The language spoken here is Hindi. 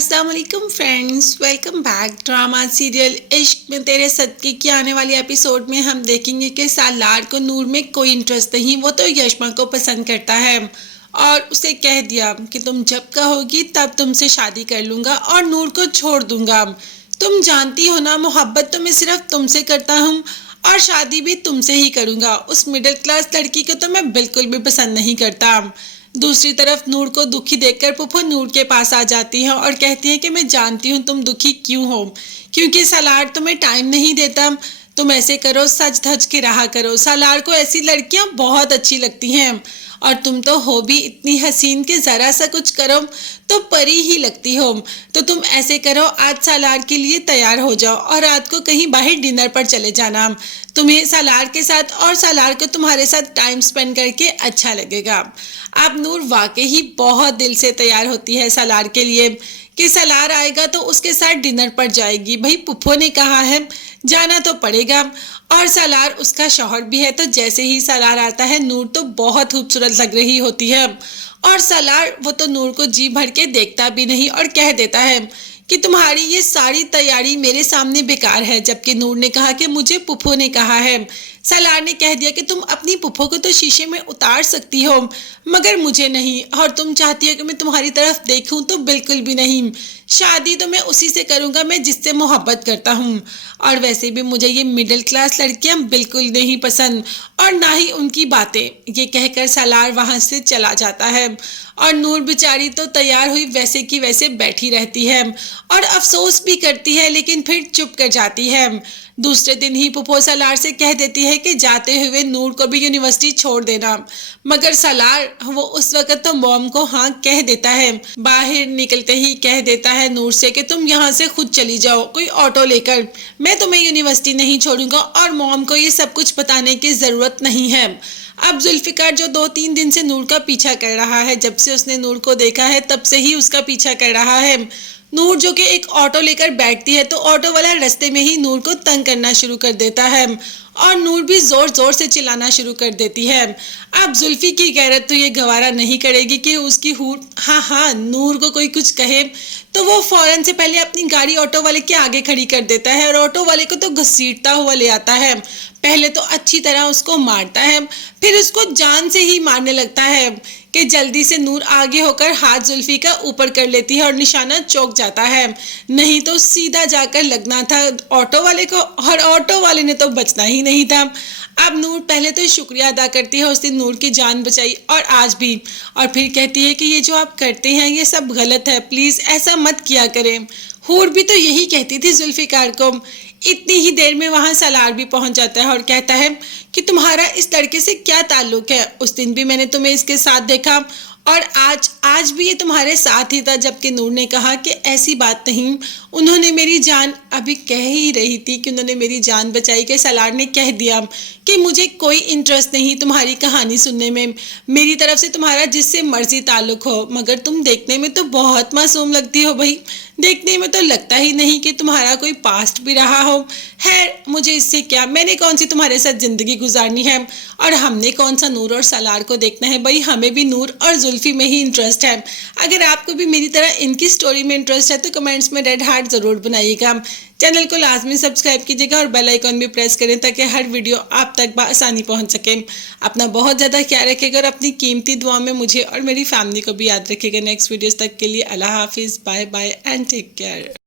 अस्सलाम वालेकुम friends, welcome back. Drama serial इश्क में तेरे सदके की आने वाली एपिसोड में हम देखेंगे कि सालार को नूर में कोई इंटरेस्ट नहीं, वो तो यशमा को पसंद करता है और उसे कह दिया कि तुम जब कहोगी तब तुमसे शादी कर लूँगा और नूर को छोड़ दूँगा। तुम जानती हो ना, मोहब्बत तो मैं सिर्फ तुमसे करता हूँ और शादी भी तुमसे ही करूँगा। उस मिडिल क्लास लड़की को तो मैं बिल्कुल भी पसंद नहीं करता। दूसरी तरफ नूर को दुखी देखकर फूफो नूर के पास आ जाती है और कहती है कि मैं जानती हूँ तुम दुखी क्यों हो, क्योंकि सालार तुम्हें टाइम नहीं देता। तुम ऐसे करो, सज धज के रहा करो। सालार को ऐसी लड़कियां बहुत अच्छी लगती हैं और तुम तो हो भी इतनी हसीन कि ज़रा सा कुछ करो तो परी ही लगती हो। तो तुम ऐसे करो, आज सालार के लिए तैयार हो जाओ और रात को कहीं बाहर डिनर पर चले जाना। तुम्हें सालार के साथ और सालार को तुम्हारे साथ टाइम स्पेंड करके अच्छा लगेगा। अब नूर वाकई ही बहुत दिल से तैयार होती है सालार के लिए कि सालार आएगा तो उसके साथ डिनर पर जाएगी। भाई पुप्पो ने कहा है, जाना तो पड़ेगा और सालार उसका शौहर भी है। तो जैसे ही सालार आता है, नूर तो बहुत खूबसूरत लग रही होती है और सालार वो तो नूर को जी भर के देखता भी नहीं और कह देता है कि तुम्हारी ये सारी तैयारी मेरे सामने बेकार है। जबकि नूर ने कहा कि मुझे पुप्पो ने कहा है। सालार ने कह दिया कि तुम अपनी पुप्पो को तो शीशे में उतार सकती हो मगर मुझे नहीं, और तुम चाहती हो कि मैं तुम्हारी तरफ देखूं तो बिल्कुल भी नहीं। शादी तो मैं उसी से करूंगा मैं जिससे मोहब्बत करता हूँ, और वैसे भी मुझे ये मिडिल क्लास लड़कियां बिल्कुल नहीं पसंद और ना ही उनकी बातें। ये कहकर सालार वहां से चला जाता है और नूर बेचारी तो तैयार हुई वैसे की वैसे बैठी रहती है और अफसोस भी करती है, लेकिन फिर चुप कर जाती है। दूसरे दिन ही पुप्पो सालार से कह देती है कि जाते हुए नूर को भी यूनिवर्सिटी छोड़ देना, मगर सालार वो उस वक्त तो मॉम को हाँ कह देता है। बाहर निकलते ही कह देता है नूर से कि तुम यहाँ से खुद चली जाओ कोई ऑटो लेकर, मैं तुम्हें यूनिवर्सिटी नहीं छोड़ूंगा और मॉम को ये सब कुछ बताने की ज़रूरत नहीं है। अब जुल्फिकार जो 2-3 दिन से नूर का पीछा कर रहा है, जब से उसने नूर को देखा है तब से ही उसका पीछा कर रहा है। नूर जो कि एक ऑटो लेकर बैठती है तो ऑटो वाला रास्ते में ही नूर को तंग करना शुरू कर देता है और नूर भी जोर जोर से चिल्लाना शुरू कर देती है। अब जुल्फी की गैरत तो ये गवारा नहीं करेगी कि उसकी हूट हाँ नूर को कोई कुछ कहे, तो वो फौरन से पहले अपनी गाड़ी ऑटो वाले के आगे खड़ी कर देता है और ऑटो वाले को तो घसीटता हुआ ले आता है। पहले तो अच्छी तरह उसको मारता है, फिर उसको जान से ही मारने लगता है कि जल्दी से नूर आगे होकर हाथ जुल्फी का ऊपर कर लेती है और निशाना चौक जाता है, नहीं तो सीधा जाकर लगना था ऑटो वाले को और ऑटो वाले ने तो बचना ही नहीं था। अब नूर पहले तो शुक्रिया अदा करती है, उस दिन नूर की जान बचाई और आज भी, और फिर कहती है कि ये जो आप करते हैं ये सब गलत है, प्लीज़ ऐसा मत किया करें। हूर भी तो यही कहती थी जुल्फिकार को। इतनी ही देर में वहाँ सालार भी पहुँच जाता है और कहता है कि तुम्हारा इस लड़के से क्या ताल्लुक है, उस दिन भी मैंने तुम्हें इसके साथ देखा और आज भी ये तुम्हारे साथ ही था। जबकि नूर ने कहा कि ऐसी बात नहीं, उन्होंने मेरी जान, अभी कह ही रही थी कि उन्होंने मेरी जान बचाई कि सालार ने कह दिया कि मुझे कोई इंटरेस्ट नहीं तुम्हारी कहानी सुनने में, मेरी तरफ से तुम्हारा जिससे मर्जी ताल्लुक हो, मगर तुम देखने में तो बहुत मासूम लगती हो भाई, देखने में तो लगता ही नहीं कि तुम्हारा कोई पास्ट भी रहा हो। है मुझे इससे क्या, मैंने कौन सी तुम्हारे साथ ज़िंदगी गुजारनी है और हमने कौन सा नूर और सालार को देखना है। भाई हमें भी नूर और जुल्फी में ही इंटरेस्ट है। अगर आपको भी मेरी तरह इनकी स्टोरी में इंटरेस्ट है तो कमेंट्स में रेड हार्ट ज़रूर बनाइएगा। चैनल को लाजमी सब्सक्राइब कीजिएगा और बेल आइकॉन भी प्रेस करें ताकि हर वीडियो आप तक आसानी पहुंच सके। अपना बहुत ज़्यादा ख्याल रखिएगा और अपनी कीमती दुआ में मुझे और मेरी फैमिली को भी याद रखिएगा। नेक्स्ट वीडियोस तक के लिए अल्लाह हाफिज़, bye bye and take care.